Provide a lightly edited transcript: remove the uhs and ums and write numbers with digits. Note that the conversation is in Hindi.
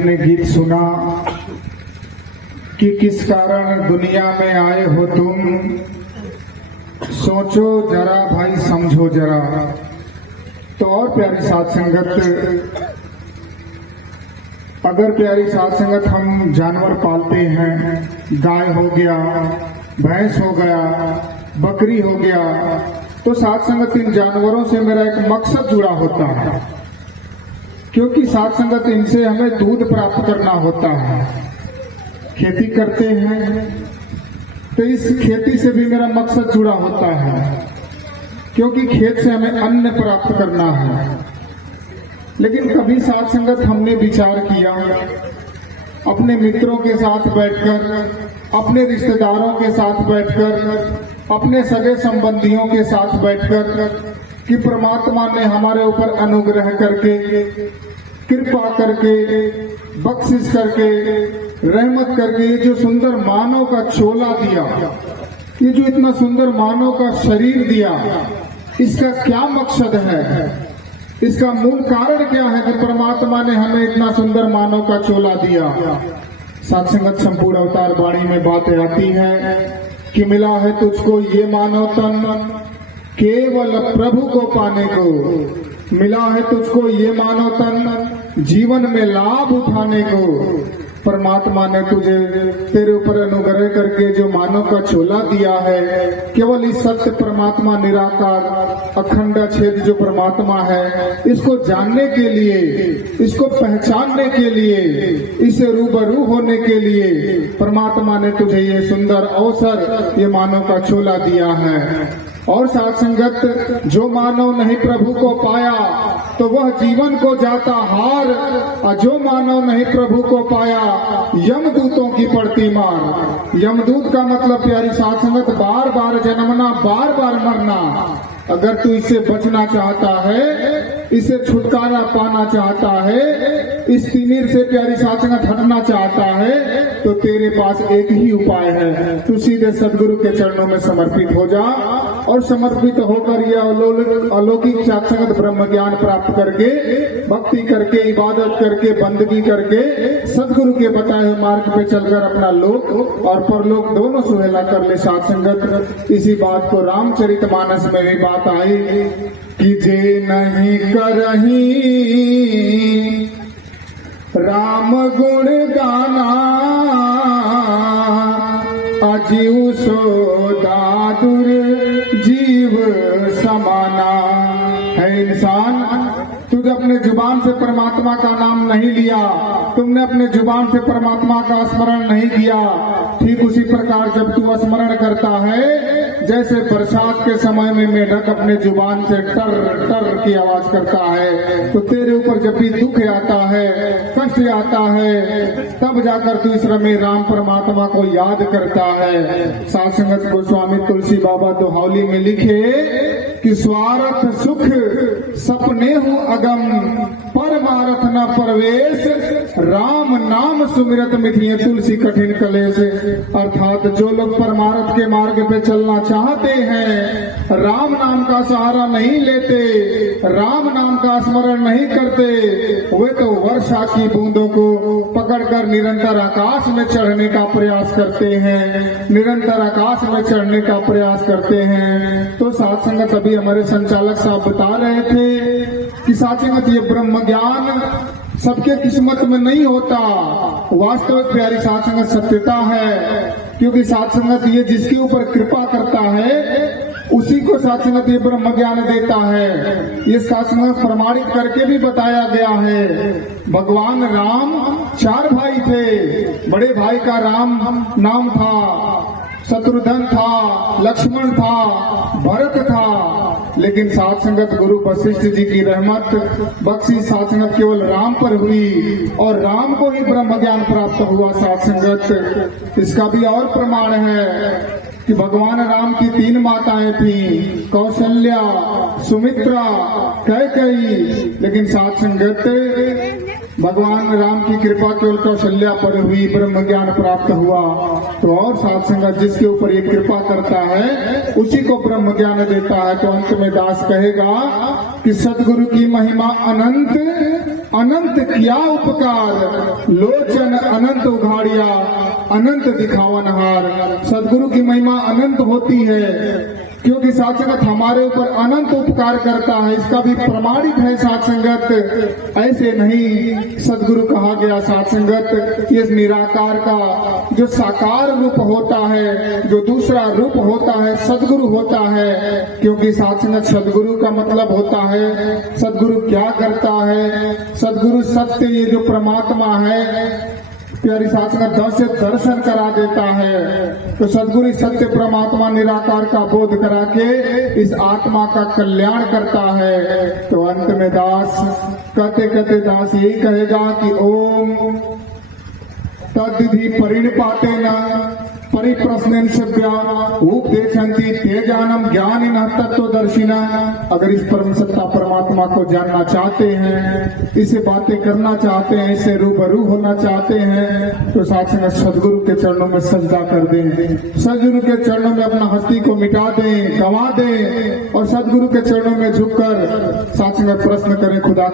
ने गीत सुना कि किस कारण दुनिया में आए हो तुम, सोचो जरा भाई समझो जरा। तो और प्यारी साथ संगत, अगर प्यारी साथ संगत हम जानवर पालते हैं, गाय हो गया, भैंस हो गया, बकरी हो गया, तो साथ संगत इन जानवरों से मेरा एक मकसद जुड़ा होता है, क्योंकि साथ संगत इनसे हमें दूध प्राप्त करना होता है। खेती करते हैं तो इस खेती से भी मेरा मकसद जुड़ा होता है, क्योंकि खेत से हमें अन्न प्राप्त करना है। लेकिन कभी साथ संगत हमने विचार किया, अपने मित्रों के साथ बैठकर, अपने रिश्तेदारों के साथ बैठकर, अपने सगे संबंधियों के साथ बैठकर, कि परमात्मा ने हमारे ऊपर अनुग्रह करके, कृपा करके, बख्शिश करके, रहमत करके ये जो सुंदर मानव का चोला दिया, ये जो इतना सुंदर मानव का शरीर दिया, इसका क्या मकसद है, इसका मूल कारण क्या है कि परमात्मा ने हमें इतना सुंदर मानव का चोला दिया। सत्संगत संपूर्ण अवतार वाणी में बातें आती है कि मिला है तुझको ये मानव तन केवल प्रभु को पाने को, मिला है तुझको ये मानव तन जीवन में लाभ उठाने को। परमात्मा ने तुझे तेरे ऊपर अनुग्रह करके जो मानव का चोला दिया है, केवल इस सत्य परमात्मा निराकार अखंड छेद जो परमात्मा है, इसको जानने के लिए, इसको पहचानने के लिए, इसे रूबरू होने के लिए परमात्मा ने तुझे ये सुंदर अवसर, ये मानव का चोला दिया है। और साथ संगत, जो मानव नहीं प्रभु को पाया तो वह जीवन को जाता हार, और जो मानव नहीं प्रभु को पाया यमदूतों की पड़ती मार। यमदूत का मतलब प्यारी साथ संगत बार बार जन्मना, बार बार मरना। अगर तू इससे बचना चाहता है, इसे छुटकारा पाना चाहता है, इस तिमिर से प्यारी साथ संगत हटना चाहता है, तो तेरे पास एक ही उपाय है, तू सीधे सदगुरु के चरणों में समर्पित हो जा, और समर्पित होकर यह अलौकिक साथ संगत ब्रह्म ज्ञान प्राप्त करके, भक्ति करके, इबादत करके, बंदगी करके, सदगुरु के बताए हुए मार्ग पे चलकर अपना लोक और परलोक दोनों सुहेला कर ले। साथ संगत, इसी बात को रामचरितमानस में भी बात आई कि जे नहीं करही राम गुण गाना, अजीव सो दादुर जीव समाना। है इंसान, तुझे अपने जुबान से परमात्मा का नाम नहीं लिया, तुमने अपने जुबान से परमात्मा का स्मरण नहीं किया। ठीक उसी प्रकार जब तू स्मरण करता है, जैसे बरसात के समय में मेढक अपने जुबान से टर टर की आवाज करता है, तो तेरे ऊपर जब भी दुख आता है, कष्ट आता है, तब जाकर तू इस रमे राम परमात्मा को याद करता है। साथ संगत गोस्वामी तुलसी बाबा दोहावली में लिखे कि स्वार्थ सुख सपने हूँ अगम, परमारथ न परवेश, राम नाम सुमिरत मिठिए तुलसी कठिन कलेश। अर्थात जो लोग परमारथ के मार्ग पे चलना चाहते हैं, राम नाम का सहारा नहीं लेते, राम नाम का स्मरण नहीं करते, वे तो वर्षा की बूंदों को पकड़कर निरंतर आकाश में चढ़ने का प्रयास करते हैं, निरंतर आकाश में चढ़ने का प्रयास करते हैं। तो साथ संगत, अभी हमारे संचालक साहब बता रहे थे कि साथ संगत ये ब्रह्म ज्ञान सबके किस्मत में नहीं होता, वास्तविक प्यारी साथ संगत सत्यता है, क्योंकि साथ संगत ये जिसके ऊपर कृपा करता है उसी को साथ संगत ये ब्रह्म ज्ञान देता है। ये साथ संगत प्रमाणित करके भी बताया गया है। भगवान राम 4 भाई थे, बड़े भाई का राम नाम था, शत्रुघ्न था, लक्ष्मण था, भरत था, लेकिन साथ संगत गुरु वशिष्ठ जी की रहमत बख्शी साथ संगत केवल राम पर हुई, और राम को ही ब्रह्म ज्ञान प्राप्त हुआ। साथ संगत, इसका भी और प्रमाण है कि भगवान राम की 3 माताएं थी, कौशल्या, सुमित्रा, कैकेयी, लेकिन साथ संगत भगवान राम की कृपा केवल कौशल्या पर हुई, ब्रह्म ज्ञान प्राप्त हुआ। तो और साथ संगत, जिसके ऊपर ये कृपा करता है उसी को ब्रह्म ज्ञान देता है। तो अंत में दास कहेगा कि सदगुरु की महिमा अनंत, अनंत किया उपकार, लोचन अनंत उघाड़िया, अनंत दिखावनहार। सदगुरु की महिमा अनंत होती है क्योंकि साथ संगत हमारे ऊपर अनंत उपकार करता है, इसका भी प्रमाणित है साथ संगत। ऐसे नहीं सदगुरु कहा गया साथ संगत, ये निराकार का जो साकार रूप होता है, जो दूसरा रूप होता है सदगुरु होता है। क्योंकि साथ संगत सदगुरु का मतलब होता है सदगुरु क्या करता है, सदगुरु सत्य ये जो परमात्मा है प्यारी साथ संगत दर्शन करा देता है। तो सदगुरु सत्य परमात्मा निराकार का बोध करा के इस आत्मा का कल्याण करता है। तो अंत में दास कहते कहते दास यही कहेगा कि ओम तद्विधि परिणपाते न परिप्रश्न शब्या उपदेशंति ते ज्ञानम ज्ञानिन तत्वदर्शिना। अगर इस परम सत्ता परमात्मा को जानना चाहते हैं, इसे बातें करना चाहते हैं, इससे रूबरू होना चाहते हैं तो साथ संगत सदगुरु के चरणों में सजदा कर दें, सदगुरु के चरणों में अपना हस्ती को मिटा दें, गंवा दें और सदगुरु के चरणों में झुककर साथ संगत प्रश्न करें खुदा